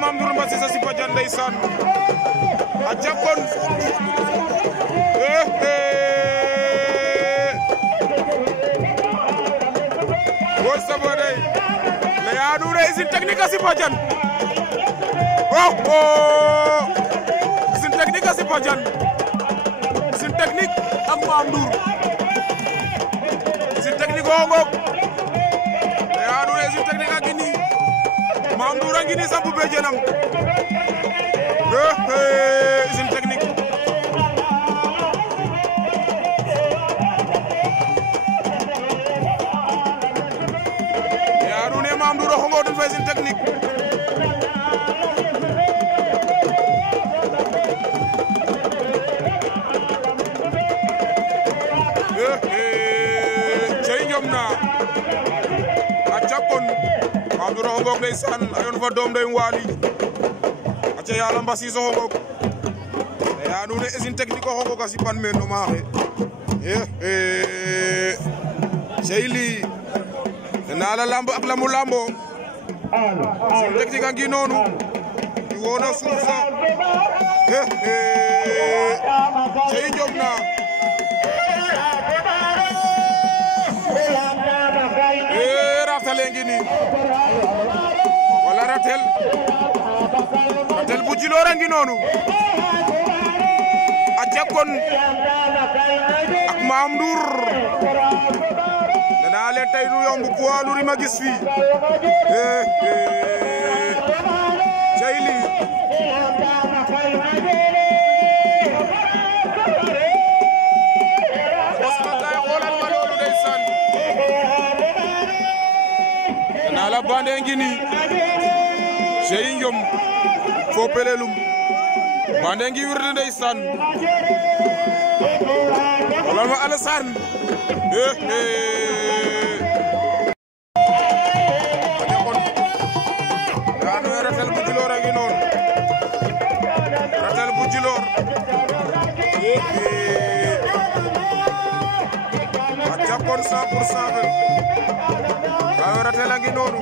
Mame Ndour Mbassis a sipa jan ndeysaan a jakon wo sabode leya nuune usine technique a sipa jan usine technique a sipa jan usine technique ak Mame Ndour usine technique o ngoog leya nuune usine technique a gini Mame Ndour a ngini sampu bejenam usine technique ya nune Mame Ndour o xongo den fa usine technique cey njom na a jakon Mame Ndour o xongok ndeysaan a yoon fa doom ndey Waly aca yala Mbassis o xongok ya nuune usine technique o xongok a sipan men no maaxe cey li nena la lamb ak lamu lambo usine technique a ngi noonu i wona suuf sa cey njom na ratale ngi ni wala ratel bu Djilor a ngi noonu a jakon ak Mame Ndour nena leen tey nu yomb poids lourd ma gis fi cey li la bande ngi ni Sey Njom fo pelelum bande ngi wirde ndeysaan wala ma Alassane daanu ratel bu Djilor a ngi noon ratel bu Djilor a jakon 100% fe ratel a ngi noonu